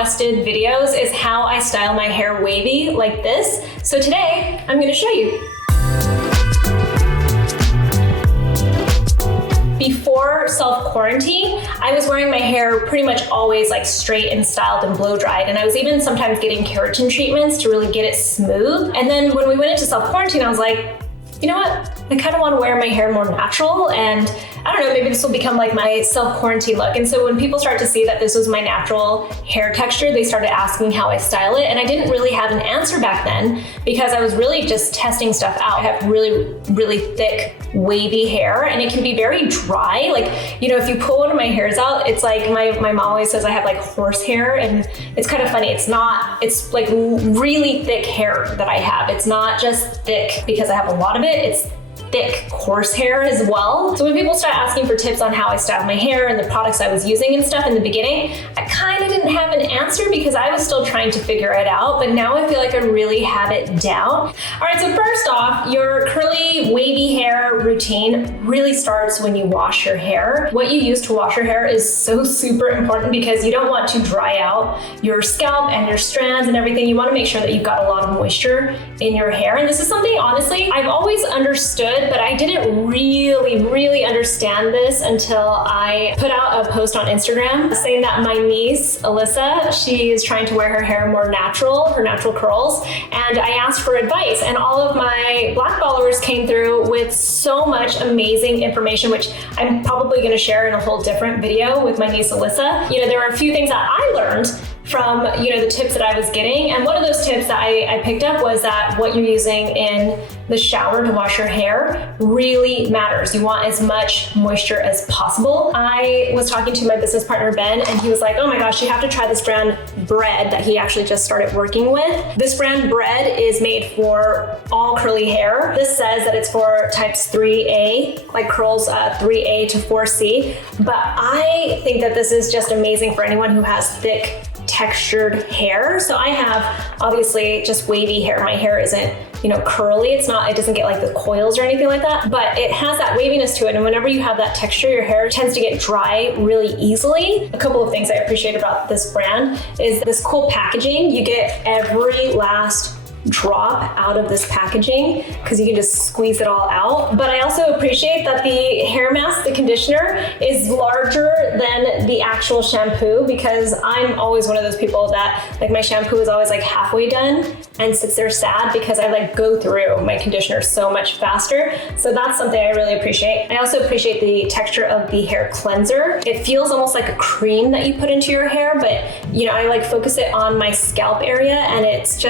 requested videos is how I style my hair wavy like this. So today I'm gonna show you. Before self-quarantine, I was wearing my hair pretty much always like straight and styled and blow dried. And I was even sometimes getting keratin treatments to really get it smooth. And then when we went into self-quarantine, I was like, you know what? I kind of want to wear my hair more natural, and I don't know, maybe this will become like my self-quarantine look. And so when people start to see that this was my natural hair texture, they started asking how I style it. And I didn't really have an answer back then because I was really just testing stuff out. I have really, really thick, wavy hair, and it can be very dry. Like, you know, if you pull one of my hairs out, it's like my mom always says I have like horse hair, and it's kind of funny. It's like really thick hair that I have. It's not just thick because I have a lot of it. It's thick, coarse hair as well. So when people start asking for tips on how I style my hair and the products I was using and stuff in the beginning, I kind of didn't have an answer because I was still trying to figure it out, but now I feel like I really have it down. All right, so first off, your curly, wavy hair routine really starts when you wash your hair. What you use to wash your hair is so super important because you don't want to dry out your scalp and your strands and everything. You want to make sure that you've got a lot of moisture in your hair. And this is something, honestly, I've always understood, but I didn't really understand this until I put out a post on Instagram saying that my niece, Alyssa, she is trying to wear her hair more natural, her natural curls, and I asked for advice, and all of my Black followers came through with so much amazing information, which I'm probably going to share in a whole different video with my niece, Alyssa. You know, there were a few things that I learned from, you know, the tips that I was getting. And one of those tips that I picked up was that what you're using in the shower to wash your hair really matters. You want as much moisture as possible. I was talking to my business partner, Ben, and he was like, oh my gosh, you have to try this brand Bread that he actually just started working with. This brand Bread is made for all curly hair. This says that it's for types 3A, like curls 3A to 4C. But I think that this is just amazing for anyone who has thick, textured hair. So I have obviously just wavy hair. My hair isn't, you know, curly. It doesn't get like the coils or anything like that, but it has that waviness to it. And whenever you have that texture, your hair tends to get dry really easily. A couple of things I appreciate about this brand is this cool packaging. You get every last drop out of this packaging because you can just squeeze it all out. But I also appreciate that the hair mask, the conditioner, is larger than the actual shampoo, because I'm always one of those people that like my shampoo is always like halfway done and sits there sad because I like go through my conditioner so much faster. So that's something I really appreciate. I also appreciate the texture of the hair cleanser. It feels almost like a cream that you put into your hair, but you know, I like focus it on my scalp area, and it's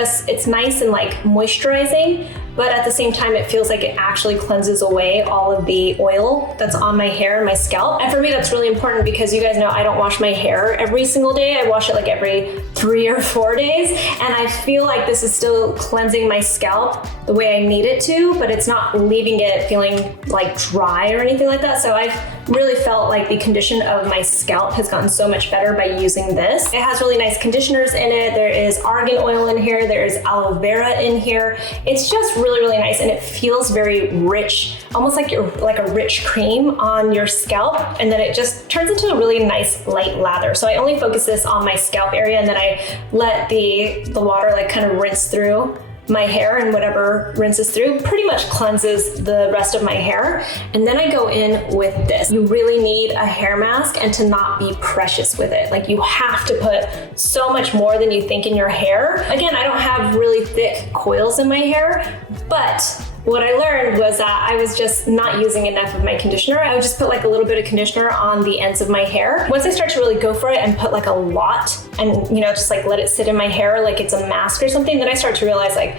nice and like moisturizing, but at the same time, it feels like it actually cleanses away all of the oil that's on my hair and my scalp. And for me, that's really important because you guys know I don't wash my hair every single day. I wash it like every 3 or 4 days. And I feel like this is still cleansing my scalp the way I need it to, but it's not leaving it feeling like dry or anything like that. So I've really felt like the condition of my scalp has gotten so much better by using this. It has really nice conditioners in it. There is argan oil in here. There's aloe vera in here. It's just really nice, and it feels very rich, almost like a rich cream on your scalp, and then it just turns into a really nice light lather. So I only focus this on my scalp area, and then I let the water like kind of rinse through my hair, and whatever rinses through pretty much cleanses the rest of my hair. And then I go in with this. You really need a hair mask, and to not be precious with it. Like, you have to put so much more than you think in your hair. Again, I don't have really thick coils in my hair, but what I learned was that I was just not using enough of my conditioner. I would just put like a little bit of conditioner on the ends of my hair. Once I start to really go for it and put like a lot and, you know, just like let it sit in my hair like it's a mask or something, then I start to realize like,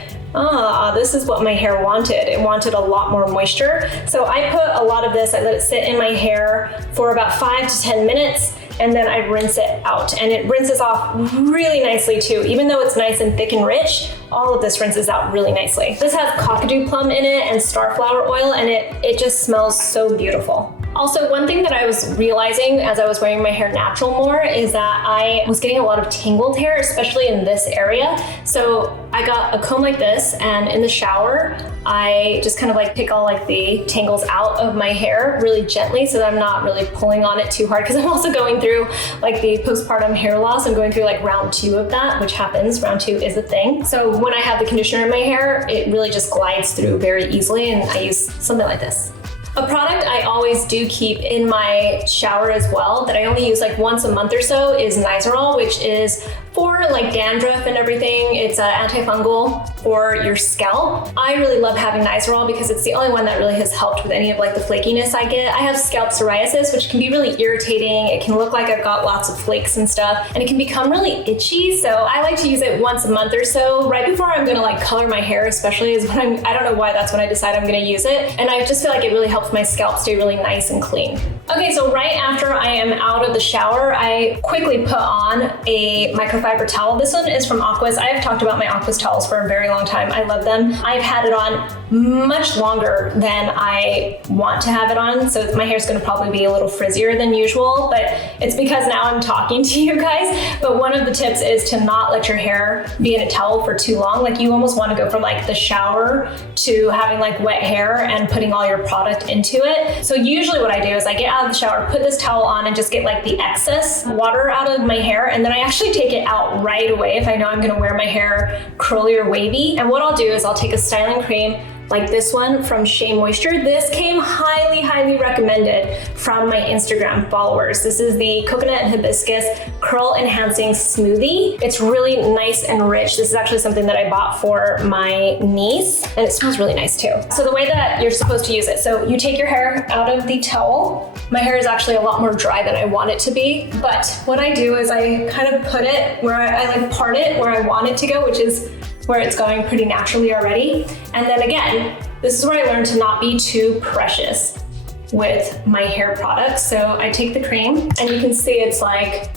this is what my hair wanted. It wanted a lot more moisture. So I put a lot of this, I let it sit in my hair for about 5 to 10 minutes, and then I rinse it out. And it rinses off really nicely too. Even though it's nice and thick and rich, all of this rinses out really nicely. This has cockadoo plum in it and starflower oil, and it just smells so beautiful. Also, one thing that I was realizing as I was wearing my hair natural more is that I was getting a lot of tangled hair, especially in this area. So I got a comb like this, and in the shower, I just kind of like pick all like the tangles out of my hair really gently so that I'm not really pulling on it too hard, because I'm also going through like the postpartum hair loss. I'm going through like round 2 of that, which happens. Round 2 is a thing. So when I have the conditioner in my hair, it really just glides through very easily, and I use something like this. A product I always do keep in my shower as well that I only use like once a month or so is Nizoral, which is for like dandruff and everything. It's antifungal for your scalp. I really love having Nizoral because it's the only one that really has helped with any of like the flakiness I get. I have scalp psoriasis, which can be really irritating. It can look like I've got lots of flakes and stuff, and it can become really itchy. So I like to use it once a month or so, right before I'm gonna like color my hair, especially is when I don't know why, that's when I decide I'm gonna use it. And I just feel like it really helps my scalp stay really nice and clean. Okay, so right after I am out of the shower, I quickly put on a microfiber towel. This one is from Aquis. I have talked about my Aquis towels for a very long time. I love them. I've had it on much longer than I want to have it on, so my hair's gonna probably be a little frizzier than usual, but it's because now I'm talking to you guys. But one of the tips is to not let your hair be in a towel for too long. Like you almost wanna go from like the shower to having like wet hair and putting all your product into it. So usually what I do is I get out of the shower, put this towel on, and just get like the excess water out of my hair, and then I actually take it out right away if I know I'm gonna wear my hair curly or wavy. And what I'll do is I'll take a styling cream like this one from Shea Moisture. This came highly recommended from my Instagram followers. This is the Coconut and Hibiscus Curl Enhancing Smoothie. It's really nice and rich. This is actually something that I bought for my niece, and it smells really nice too. So the way that you're supposed to use it, so you take your hair out of the towel. My hair is actually a lot more dry than I want it to be, but what I do is I kind of put it where I like part it where I want it to go, which is where it's going pretty naturally already. And then again, this is where I learned to not be too precious with my hair products. So I take the cream, and you can see it's like,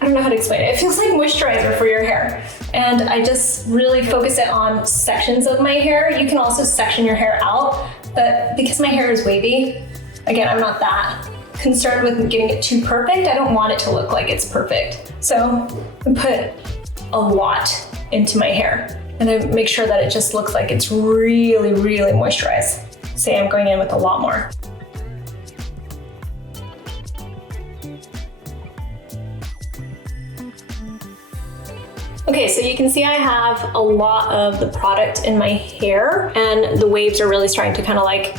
I don't know how to explain it. It feels like moisturizer for your hair. And I just really focus it on sections of my hair. You can also section your hair out, but because my hair is wavy, again, I'm not that concerned with getting it too perfect. I don't want it to look like it's perfect. So I put a lot into my hair, and I make sure that it just looks like it's really moisturized. Say I'm going in with a lot more. Okay, so you can see I have a lot of the product in my hair, and the waves are really starting to kind of like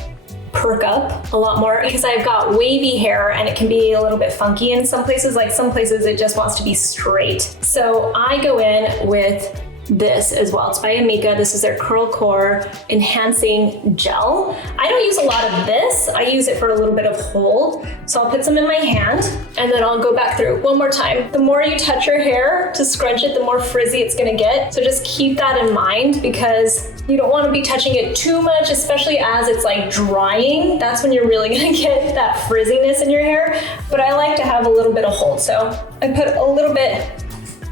perk up a lot more because I've got wavy hair and it can be a little bit funky in some places. Like some places it just wants to be straight. So I go in with this as well. It's by Amika. This is their Curl Core Enhancing Gel. I don't use a lot of this. I use it for a little bit of hold. So I'll put some in my hand, and then I'll go back through one more time. The more you touch your hair to scrunch it, the more frizzy it's gonna get. So just keep that in mind, because you don't want to be touching it too much, especially as it's like drying. That's when you're really gonna get that frizziness in your hair. But I like to have a little bit of hold. So I put a little bit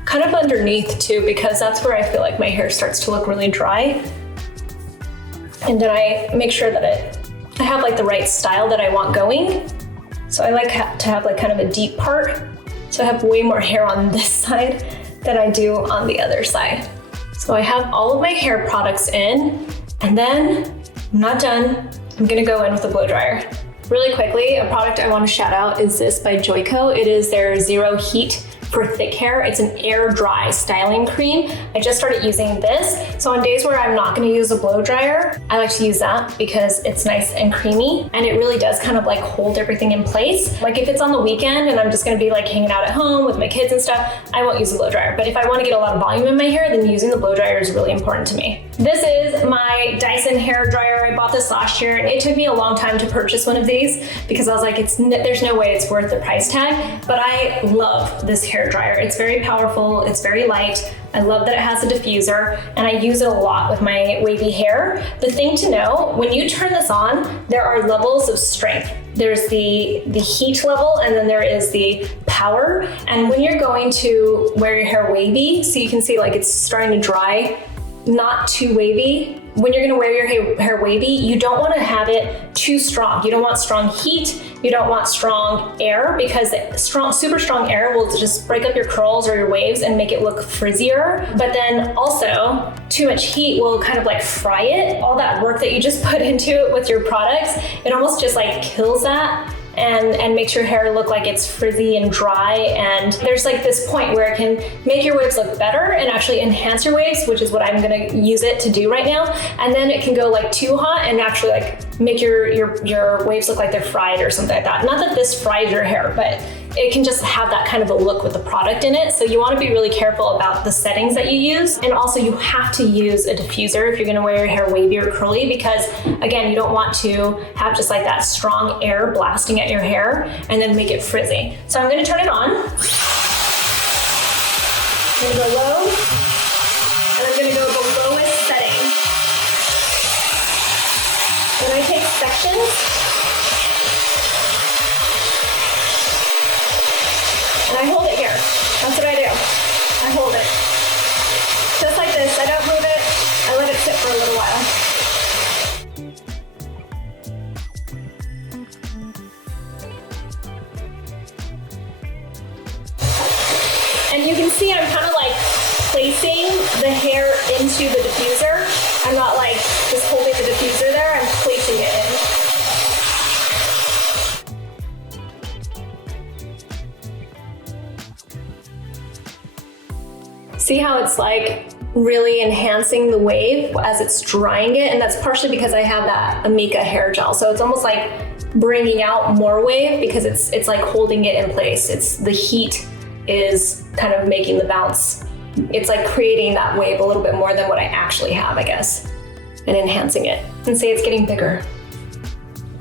kind of underneath too, because that's where I feel like my hair starts to look really dry. And then I make sure that I have like the right style that I want going. So I like to have like kind of a deep part. So I have way more hair on this side than I do on the other side. So I have all of my hair products in, and then I'm not done. I'm gonna go in with a blow dryer. Really quickly, a product I want to shout out is this by Joico. It is their Zero Heat for thick hair. It's an air dry styling cream. I just started using this. So on days where I'm not gonna use a blow dryer, I like to use that because it's nice and creamy, and it really does kind of like hold everything in place. Like if it's on the weekend and I'm just gonna be like hanging out at home with my kids and stuff, I won't use a blow dryer. But if I wanna get a lot of volume in my hair, then using the blow dryer is really important to me. This is my Dyson hair dryer. I bought this last year, and it took me a long time to purchase one of these because I was like, there's no way it's worth the price tag. But I love this hair dryer. It's very powerful, it's very light. I love that it has a diffuser, and I use it a lot with my wavy hair. The thing to know, when you turn this on, there are levels of strength. There's the heat level, and then there is the power. And when you're going to wear your hair wavy, so you can see like it's starting to dry, not too wavy, when you're gonna wear your hair wavy, you don't wanna have it too strong. You don't want strong heat, you don't want strong air, because super strong air will just break up your curls or your waves and make it look frizzier. But then also, too much heat will kind of like fry it. All that work that you just put into it with your products, it almost just like kills that and makes your hair look like it's frizzy and dry. And there's like this point where it can make your waves look better and actually enhance your waves, which is what I'm gonna use it to do right now. And then it can go like too hot and actually like make your waves look like they're fried or something like that. Not that this fries your hair, but it can just have that kind of a look with the product in it. So you wanna be really careful about the settings that you use. And also you have to use a diffuser if you're gonna wear your hair wavy or curly, because again, you don't want to have just like that strong air blasting at your hair and then make it frizzy. So I'm gonna turn it on. I'm gonna go low, and I'm gonna go the lowest setting. Then I take sections, and I hold it here. That's what I do. I hold it. Just like this. I don't move it. I let it sit for a little while. And you can see I'm kind of like placing the hair into the diffuser. I'm not like just holding the diffuser there. I'm placing it in. See how it's like really enhancing the wave as it's drying it? And that's partially because I have that Amika hair gel. So it's almost like bringing out more wave because it's like holding it in place. It's the heat is kind of making the bounce. It's like creating that wave a little bit more than what I actually have, I guess, and enhancing it. And see, it's getting bigger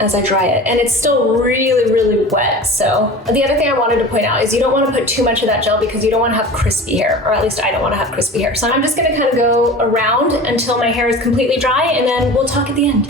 as I dry it. And it's still really, really wet. So the other thing I wanted to point out is you don't want to put too much of that gel because you don't want to have crispy hair, or at least I don't want to have crispy hair. So I'm just gonna kind of go around until my hair is completely dry, and then we'll talk at the end.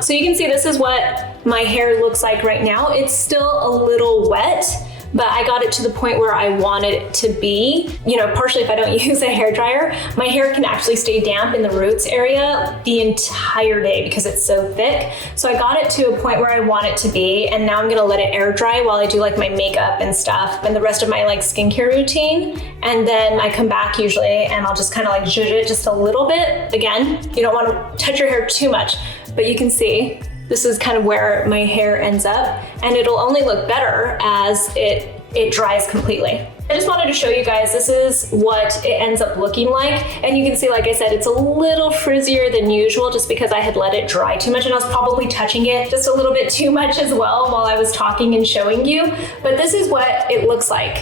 So you can see this is what my hair looks like right now. It's still a little wet, but I got it to the point where I wanted it to be. You know, partially if I don't use a hair dryer, my hair can actually stay damp in the roots area the entire day because it's so thick. So I got it to a point where I want it to be, and now I'm gonna let it air dry while I do like my makeup and stuff and the rest of my like skincare routine. And then I come back usually and I'll just kind of like zhuzh it just a little bit. Again, you don't want to touch your hair too much, but you can see this is kind of where my hair ends up, and it'll only look better as it dries completely. I just wanted to show you guys, this is what it ends up looking like. And you can see, like I said, it's a little frizzier than usual just because I had let it dry too much, and I was probably touching it just a little bit too much as well while I was talking and showing you. But this is what it looks like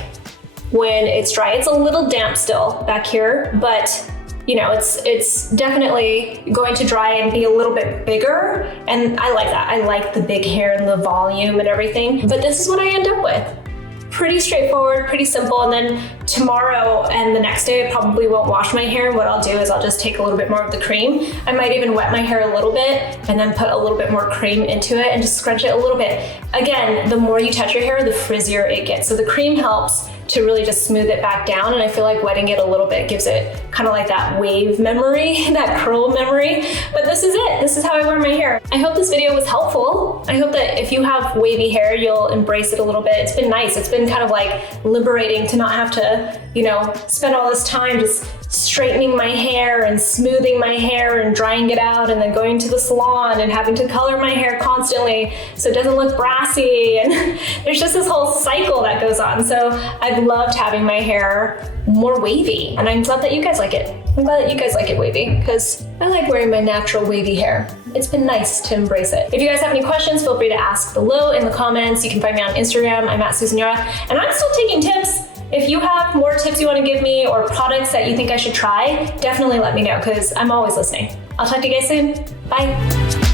when it's dry. It's a little damp still back here, but you know, it's definitely going to dry and be a little bit bigger. And I like that. I like the big hair and the volume and everything. But this is what I end up with. Pretty straightforward, pretty simple. And then tomorrow and the next day, I probably won't wash my hair. What I'll do is I'll just take a little bit more of the cream. I might even wet my hair a little bit and then put a little bit more cream into it and just scrunch it a little bit. Again, the more you touch your hair, the frizzier it gets. So the cream helps to really just smooth it back down. And I feel like wetting it a little bit gives it kind of like that wave memory, that curl memory. But this is it. This is how I wear my hair. I hope this video was helpful. I hope that if you have wavy hair, you'll embrace it a little bit. It's been nice. It's been kind of like liberating to not have to, you know, spend all this time just straightening my hair and smoothing my hair and drying it out and then going to the salon and having to color my hair constantly so it doesn't look brassy. And there's just this whole cycle that goes on. So I've loved having my hair more wavy, and I'm glad that you guys like it. I'm glad that you guys like it wavy because I like wearing my natural wavy hair. It's been nice to embrace it. If you guys have any questions, feel free to ask below in the comments. You can find me on Instagram. I'm at Susanera, and I'm still taking tips. If you have more tips you want to give me or products that you think I should try, definitely let me know because I'm always listening. I'll talk to you guys soon. Bye.